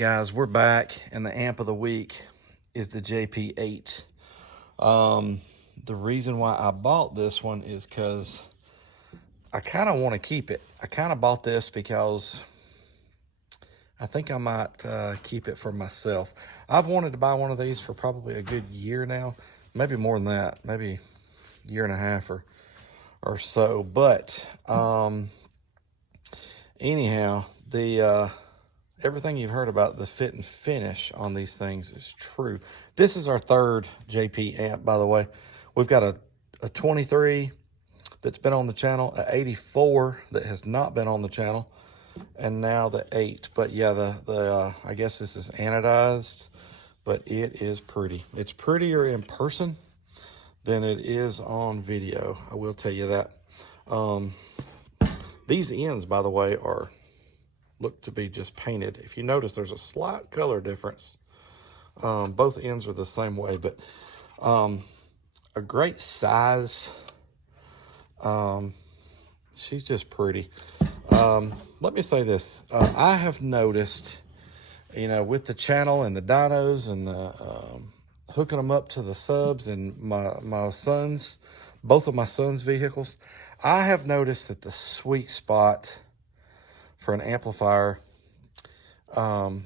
guys, we're back, and the amp of the week is the JP8. The reason why I bought this one is because I kind of want to keep it. I kind of bought this because I think I might keep it for myself. I've wanted to buy one of these for probably a good year now, maybe more than that, maybe a year and a half or so. But anyhow, the everything you've heard about the fit and finish on these things is true. This is our third JP amp, by the way. We've got a 23 that's been on the channel, a 84 that has not been on the channel, and now the 8. But yeah, the I guess this is anodized, but it is pretty. It's prettier in person than it is on video, I will tell you that. These ends, by the way, look to be just painted. If you notice, there's a slight color difference. Both ends are the same way, but a great size. She's just pretty. Let me say this. I have noticed, you know, with the channel and the dynos and the hooking them up to the subs and my son's, both of my son's vehicles, I have noticed that the sweet spot for an amplifier, to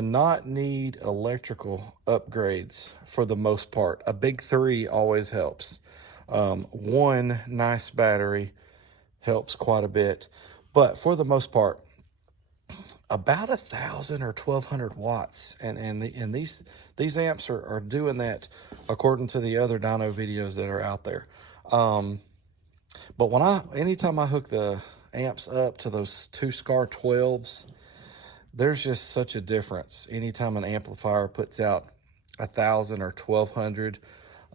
not need electrical upgrades for the most part. A big 3 always helps. One nice battery helps quite a bit, but for the most part, about 1,000 or 1,200 watts, and these amps are doing that according to the other dyno videos that are out there. But anytime I hook the amps up to those 2 SCAR 12s, there's just such a difference. Anytime an amplifier puts out 1,000 or 1,200,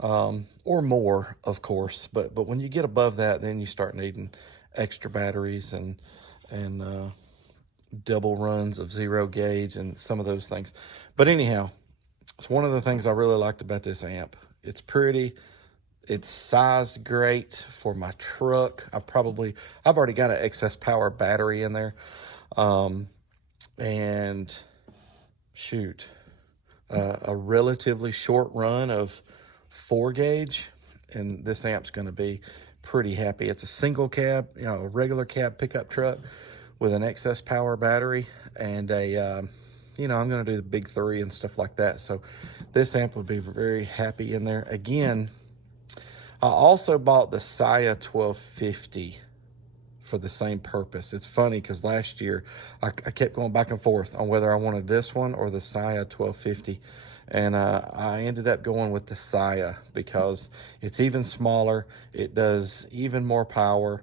or more, of course. But when you get above that, then you start needing extra batteries and double runs of 0 gauge and some of those things. But anyhow, it's one of the things I really liked about this amp. It's pretty. It's sized great for my truck. I've already got an excess power battery in there. And shoot, a relatively short run of 4 gauge, and this amp's going to be pretty happy. It's a single cab, you know, a regular cab pickup truck with an excess power battery and you know, I'm going to do the big 3 and stuff like that. So this amp would be very happy in there. Again, I also bought the Saya 1250 for the same purpose. It's funny because last year I kept going back and forth on whether I wanted this one or the Saya 1250. And I ended up going with the Saya because it's even smaller. It does even more power.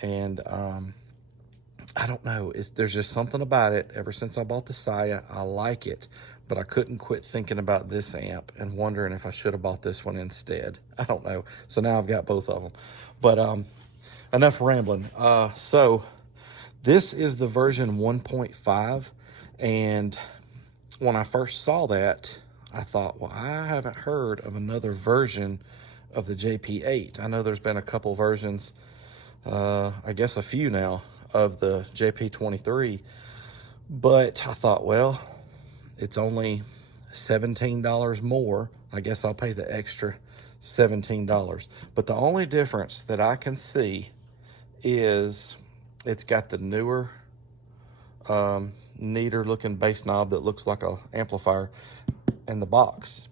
And I don't know. There's just something about it. Ever since I bought the Saya, I like it. But I couldn't quit thinking about this amp and wondering if I should have bought this one instead. I don't know. So now I've got both of them. But enough rambling. So this is the version 1.5. And when I first saw that, I thought, well, I haven't heard of another version of the JP8. I know there's been a couple versions, I guess a few now, of the JP23. But I thought, well, it's only $17 more. I guess I'll pay the extra $17. But the only difference that I can see is it's got the newer, neater looking bass knob that looks like a amplifier in the box.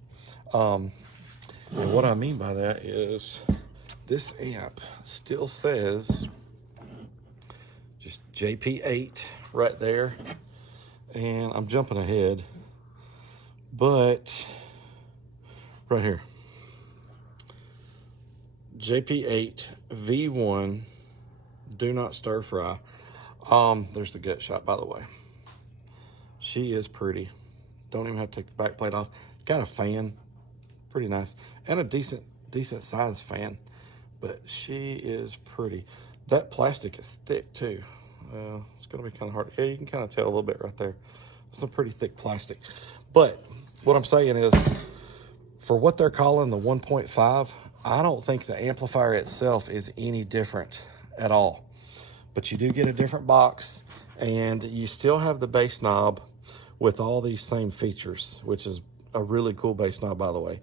And what I mean by that is this amp still says just JP8 right there. And I'm jumping ahead, but right here, JP8 V1, do not stir fry. There's the gut shot, by the way. She is pretty. Don't even have to take the back plate off. Got a fan, pretty nice, and a decent size fan, but she is pretty. That plastic is thick too. It's gonna be kind of hard. Yeah, you can kind of tell a little bit right there. Some pretty thick plastic. But what I'm saying is, for what they're calling the 1.5, I don't think the amplifier itself is any different at all. But you do get a different box, and you still have the bass knob with all these same features, which is a really cool bass knob, by the way.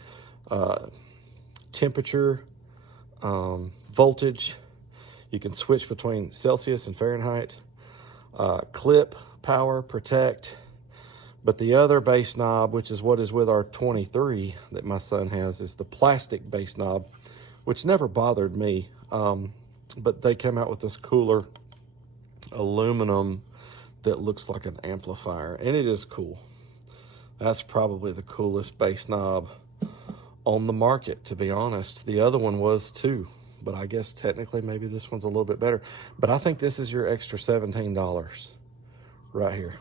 Temperature, voltage, you can switch between Celsius and Fahrenheit, clip, power, protect. But the other bass knob, which is what is with our 23 that my son has, is the plastic bass knob, which never bothered me. But they came out with this cooler aluminum that looks like an amplifier, and it is cool. That's probably the coolest bass knob on the market, to be honest. The other one was too, but I guess technically maybe this one's a little bit better. But I think this is your extra $17 right here.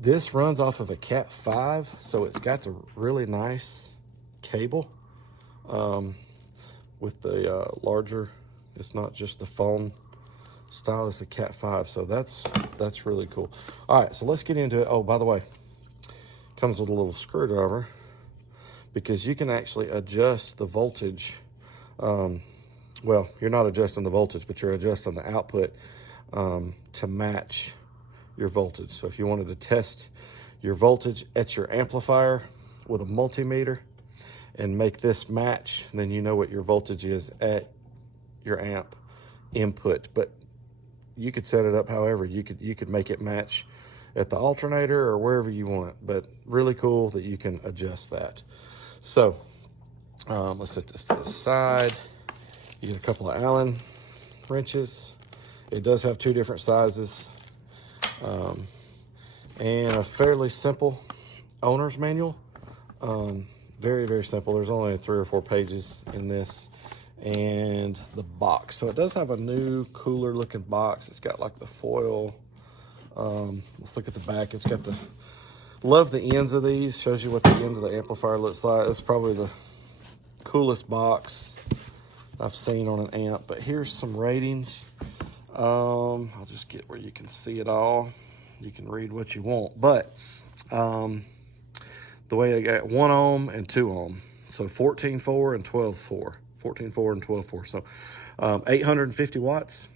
This runs off of a Cat 5, so it's got a really nice cable with the larger, it's not just the phone style, it's a Cat 5, so that's really cool. All right, so let's get into it. Oh, by the way, comes with a little screwdriver, because you can actually adjust the voltage. Well, you're not adjusting the voltage, but you're adjusting the output to match your voltage. So if you wanted to test your voltage at your amplifier with a multimeter and make this match, then you know what your voltage is at your amp input. But you could set it up however. You could make it match at the alternator or wherever you want. But really cool that you can adjust that. So let's set this to the side. You get a couple of Allen wrenches. It does have two different sizes. And a fairly simple owner's manual. Very, very simple. There's only 3 or 4 pages in this. And the box. So it does have a new, cooler looking box. It's got like the foil. Let's look at the back. It's got the, love the ends of these. Shows you what the end of the amplifier looks like. It's probably the coolest box I've seen on an amp. But here's some ratings. I'll just get where you can see it all. You can read what you want. But the way I got 1 ohm and 2 ohm. So 14.4 and 12.4. 14.4 and 12.4. So 850 watts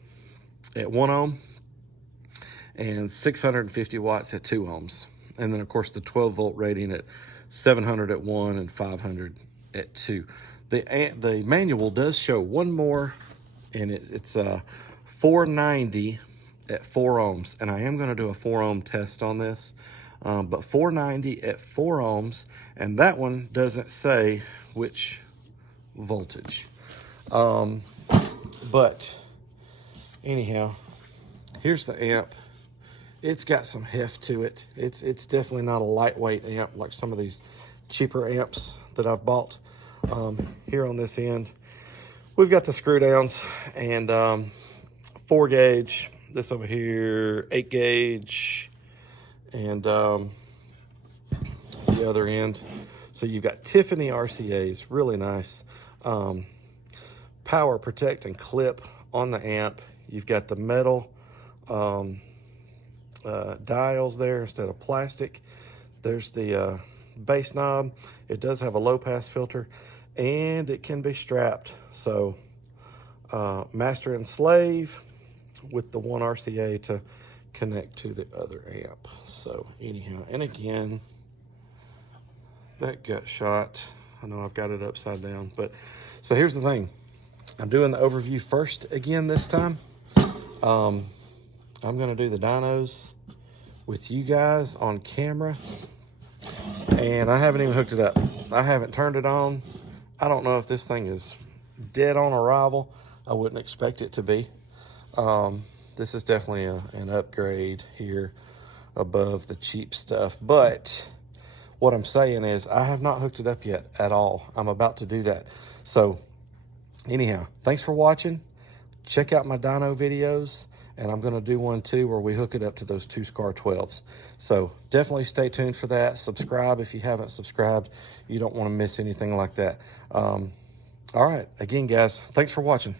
at 1 ohm and 650 watts at 2 ohms. And then, of course, the 12-volt rating at 700 at 1 and 500 at 2. The manual does show one more, and it's 490 at 4 ohms. And I am going to do a 4 ohm test on this. But 490 at 4 ohms, and that one doesn't say which voltage. But anyhow, here's the amp. It's got some heft to it. It's definitely not a lightweight amp like some of these cheaper amps that I've bought. Here on this end, we've got the screw downs and 4 gauge. This over here, 8 gauge, and the other end. So you've got Tiffany RCAs, really nice. Power, protect, and clip on the amp. You've got the metal dials there instead of plastic. There's the bass knob. It does have a low pass filter, and it can be strapped. So master and slave with the one RCA to connect to the other amp. So anyhow, and again, that got shot. I know I've got it upside down, but so here's the thing. I'm doing the overview first again this time. I'm gonna do the dynos with you guys on camera, and I haven't even hooked it up. I haven't turned it on. I don't know if this thing is dead on arrival. I wouldn't expect it to be. This is definitely an upgrade here above the cheap stuff, but what I'm saying is I have not hooked it up yet at all. I'm about to do that. So anyhow, thanks for watching. Check out my dyno videos, and I'm gonna do one too where we hook it up to those 2 SCAR 12s. So definitely stay tuned for that. Subscribe if you haven't subscribed. You don't wanna miss anything like that. All right, again, guys, thanks for watching.